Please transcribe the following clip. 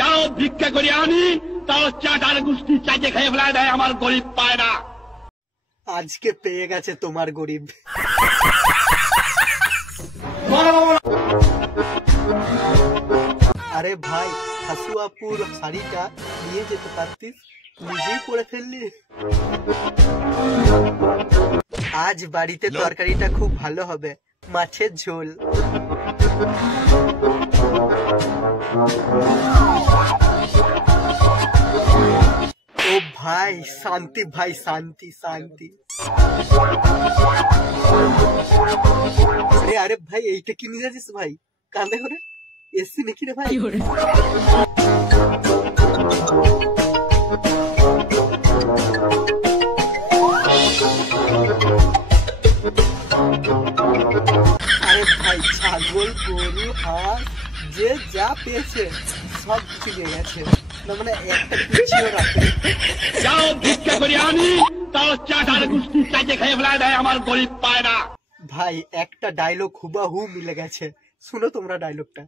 যাও ভিক্ষা করে আনি, তাও চাটার গুষ্টি চাইতে খেয়ে ফেলা দেয়, আমার গরিব পায় না। আজকে পেয়ে গেছে তোমার গরিব। আরে ভাই, হাসুয়াপুর শাড়িটা নিয়ে যেতে পারতিস, নিজেই পরে ফেললি। আজ বাড়িতে তরকারিটা খুব ভালো হবে, মাছের ঝোল। ও ভাই শান্তি, ভাই শান্তি শান্তি। আরে আরে ভাই, এইটা কি নিয়ে যাচ্ছিস ভাই কাঁধে করে? এসছি নাকি রে ভাই? আরে ভাই, ছাগল গরু হাঁস যে যা পেয়েছে সব কিছু নিয়ে গেছে, না মানে একটা পিছিয়ে রাখে। যাও ভিক্ষা করে আনি, তাও চাটার গুষ্টি চাইতে খেয়ে ফেলা দেয়, আমার গরিব পায় না। ভাই একটা ডায়লগ হুবাহু মিলে গেছে, শুনো তোমরা ডায়লগটা।